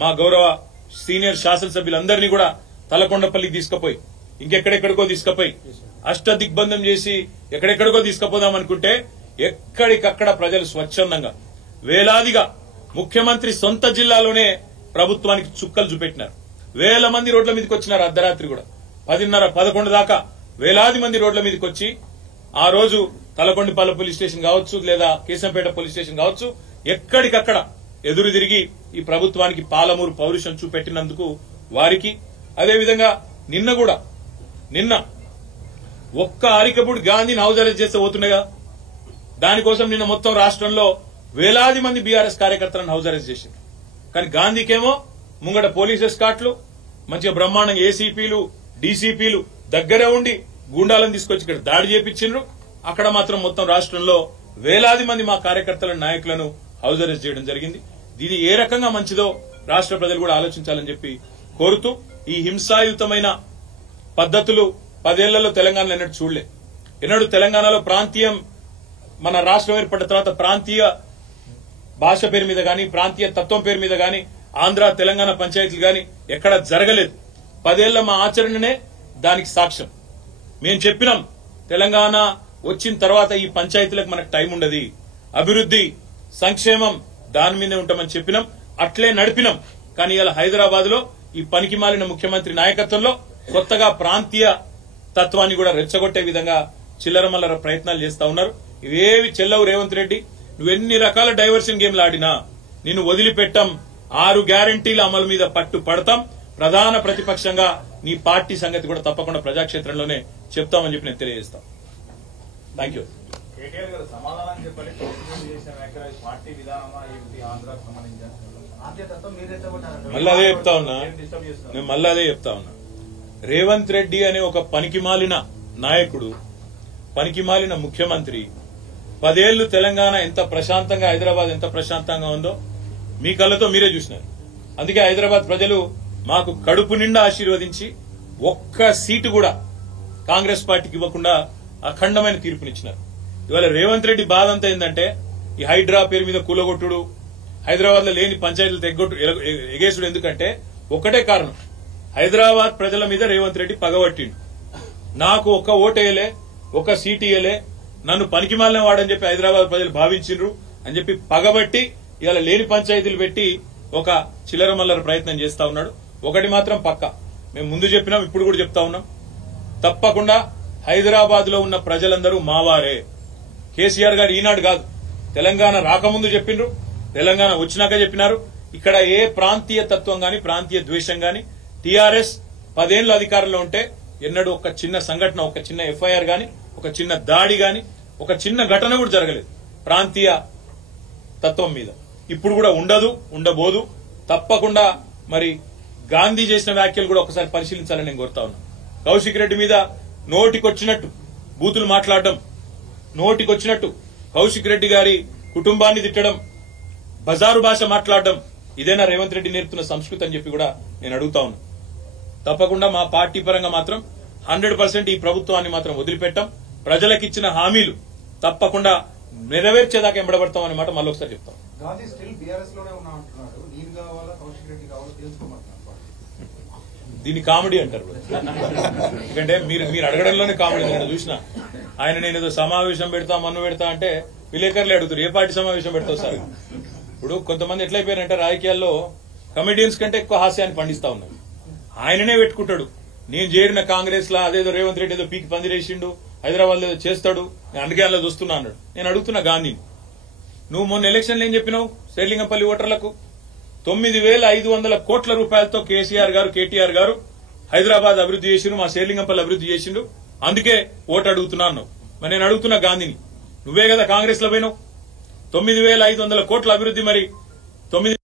మా గౌరవ సీనియర్ శాసనసభ్యులందరినీ కూడా తలకొండపల్లికి తీసుకుపోయి ఇంకెక్కడెక్కడికో తీసుకుపోయి అష్ట దిగ్బంధం చేసి ఎక్కడెక్కడికో తీసుకుపోదాం అనుకుంటే ఎక్కడికక్కడ ప్రజలు స్వచ్ఛందంగా వేలాదిగా ముఖ్యమంత్రి సొంత జిల్లాలోనే ప్రభుత్వానికి చుక్కలు చూపెట్టినారు. వేల మంది రోడ్ల మీదకి వచ్చినారు. అర్ధరాత్రి కూడా 10:30, 11 దాకా వేలాది మంది రోడ్ల మీదకి వచ్చి ఆ రోజు తలకొండపల్లి పోలీస్ స్టేషన్ కావచ్చు లేదా కేశంపేట పోలీస్ స్టేషన్ కావచ్చు ఎక్కడికక్కడ ఎదురు తిరిగి ఈ ప్రభుత్వానికి పాలమూరు పౌరుషం చూపెట్టినందుకు వారికి, అదేవిధంగా నిన్న ఒక్క అరికపూడి గాంధీని హౌస్ అరెస్ట్ చేస్తే పోతుండగా దానికోసం నిన్న మొత్తం రాష్ట్రంలో వేలాది మంది బీఆర్ఎస్ కార్యకర్తలను హౌస్ అరెస్ట్ చేశారు. కానీ గాంధీకేమో ముంగట పోలీస్ ఎస్కాట్లు మంచిగా బ్రహ్మాండంగా ఏసీపీలు డీసీపీలు దగ్గరే ఉండి గూండాలను తీసుకొచ్చి ఇక్కడ దాడి చేపించిండ్రు. అక్కడ మాత్రం మొత్తం రాష్ట్రంలో వేలాది మంది మా కార్యకర్తల నాయకులను హౌస్ అరెస్ట్ చేయడం జరిగింది. ఇది ఏ రకంగా మంచిదో రాష్ట్ర ప్రజలు కూడా ఆలోచించాలని చెప్పి కోరుతూ, ఈ హింసాయుతమైన పద్ధతులు 10 ఏళ్లలో తెలంగాణలో ఎన్నడూ తెలంగాణలో ప్రాంతీయం మన రాష్ట్రం ఏర్పడిన తర్వాత ప్రాంతీయ భాష పేరు మీద గాని ప్రాంతీయ తత్వం పేరు మీద గాని ఆంధ్ర తెలంగాణ పంచాయతీలు గాని ఎక్కడ జరగలేదు. 10 ఏళ్ల మా ఆచరణనే దానికి సాక్ష్యం. మేము చెప్పినాం తెలంగాణ వచ్చిన తర్వాత ఈ పంచాయతీలకు మనకు టైం ఉండదు, అభివృద్ది సంక్షేమం దాని మీదే ఉంటామని చెప్పినాం, అట్లే నడిపినాం. కానీ ఇలా హైదరాబాద్ లో ఈ పనికి మాలిన ముఖ్యమంత్రి నాయకత్వంలో కొత్తగా ప్రాంతీయ తత్వాన్ని కూడా రెచ్చగొట్టే విధంగా చిల్లరమల్లర ప్రయత్నాలు చేస్తా ఉన్నారు. ఇవేవి చెల్లవు రేవంత్ రెడ్డి. నువ్వెన్ని రకాల డైవర్షన్ గేమ్లు ఆడినా నిన్ను వదిలిపెట్టాం. 6 గ్యారంటీల అమలు మీద పట్టు పడతాం. ప్రధాన ప్రతిపక్షంగా నీ పార్టీ సంగతి కూడా తప్పకుండా ప్రజాక్షేత్రంలోనే చెప్తామని చెప్పి నేను తెలియజేస్తాం. Thank you. కేటీఆర్ గారు సమాధానం చెప్పండి. పార్టీ విధానమా ఏమిటి ఆంధ్రాకు సంబంధించిన మళ్ళీ అదే చెప్తా ఉన్నా. రేవంత్ రెడ్డి అనే ఒక పనికిమాలిన నాయకుడు, పనికిమాలిన ముఖ్యమంత్రి 10 ఏళ్లు తెలంగాణ ఎంత ప్రశాంతంగా, హైదరాబాద్ ఎంత ప్రశాంతంగా ఉందో మీ కళ్ళతో మీరే చూసినారు. అందుకే హైదరాబాద్ ప్రజలు మాకు కడుపు నిండా ఆశీర్వదించి ఒక్క సీటు కూడా కాంగ్రెస్ పార్టీకి ఇవ్వకుండా అఖండమైన తీర్పునిచ్చినారు. ఇవాళ రేవంత్ రెడ్డి బాధ అంతా ఏంటంటే ఈ హైడ్రా పేరు మీద కూలగొట్టుడు, హైదరాబాద్ లో లేని పంచాయతీలు ఎగేసుడు. ఎందుకంటే ఒక్కటే కారణం, హైదరాబాద్ ప్రజల మీద రేవంత్ రెడ్డి పగబట్టిండు. నాకు ఒక్క ఓటేయలే, ఒక్క సీటు ఇయ్యలే, నన్ను పనికిమాలిన వాడని చెప్పి హైదరాబాద్ ప్రజలు భావించిండ్రు అని చెప్పి పగబట్టి ఇవాళ లేని పంచాయతీలు పెట్టి ఒక చిల్లరమల్లర ప్రయత్నం చేస్తా ఉన్నాడు. ఒకటి మాత్రం పక్క, మేము ముందు చెప్పినాం, ఇప్పుడు కూడా చెప్తా ఉన్నాం, తప్పకుండా హైదరాబాద్ లో ఉన్న ప్రజలందరూ మావారే. కేసీఆర్ గారు ఈనాడు కాదు, తెలంగాణ రాకముందు చెప్పిండ్రు, తెలంగాణ వచ్చినాక చెప్పినారు. ఇక్కడ ఏ ప్రాంతీయ తత్వం గాని ప్రాంతీయ ద్వేషం గాని టీఆర్ఎస్ 10 ఏళ్ల అధికారంలో ఉంటే ఎన్నడూ ఒక చిన్న సంఘటన, ఒక చిన్న ఎఫ్ఐఆర్ గాని, ఒక చిన్న దాడి గాని, ఒక చిన్న ఘటన కూడా జరగలేదు ప్రాంతీయ తత్వం మీద. ఇప్పుడు కూడా ఉండదు, ఉండబోదు. తప్పకుండా మరి గాంధీ చేసిన వ్యాఖ్యలు కూడా ఒకసారి పరిశీలించాలని నేను కోరుతా ఉన్నా. కౌశిక్ రెడ్డి మీద నోటికొచ్చినట్టు బూతులు మాట్లాడడం, నోటికొచ్చినట్టు కౌశిక్ రెడ్డి గారి కుటుంబాన్ని తిట్టడం, బజారు భాష మాట్లాడడం, ఇదేనా రేవంత్ రెడ్డి నేర్పుతున్న సంస్కృతి అని చెప్పి కూడా నేను అడుగుతా ఉన్నా. తప్పకుండా మా పార్టీ పరంగా మాత్రం 100% ఈ ప్రభుత్వాన్ని మాత్రం వదిలిపెట్టాం. ప్రజలకిచ్చిన హామీలు తప్పకుండా నెరవేర్చేదాకా ఎంబడబడతాం అనే మాట మళ్ళీ ఒకసారి చెప్తాం. దీన్ని కామెడీ అంటారు. ఎందుకంటే మీరు అడగడంలోనే కామెడీ. నేను చూసిన ఆయన నేనేదో సమావేశం పెడతా మన్ను పెడతా అంటే విలేకరులే అడుగుతారు, ఏ పార్టీ సమావేశం పెడతావు సార్. ఇప్పుడు కొంతమంది ఎట్లయిపోయారంటే రాజకీయాల్లో కమెడియన్స్ కంటే ఎక్కువ హాస్యాన్ని పండిస్తా ఉన్నారు. ఆయననే పెట్టుకుంటాడు, నేను చేరిన కాంగ్రెస్ లా అదేదో రేవంత్ రెడ్డి ఏదో పీకి పందిరేసిండు, హైదరాబాద్ లో ఏదో చేస్తాడు, నేను అందుకే అలా చూస్తున్నా అన్నాడు. నేను అడుగుతున్నా గాంధీని, నువ్వు మొన్న ఎలక్షన్లు ఏం చెప్పినావు శేర్లింగంపల్లి ఓటర్లకు? 9,500 కోట్ల రూపాయలతో కేటీఆర్ గారు హైదరాబాద్ అభివృద్ది చేసిండు, మా శేర్లింగంపల్లి అభివృద్ది చేసిండు, అందుకే ఓటు అడుగుతున్నా అన్నావు. మరి నేను అడుగుతున్నా గాంధీని, నువ్వే కదా కాంగ్రెస్ లో పోయినావు, 9,500 కోట్ల అభివృద్ది, మరి 9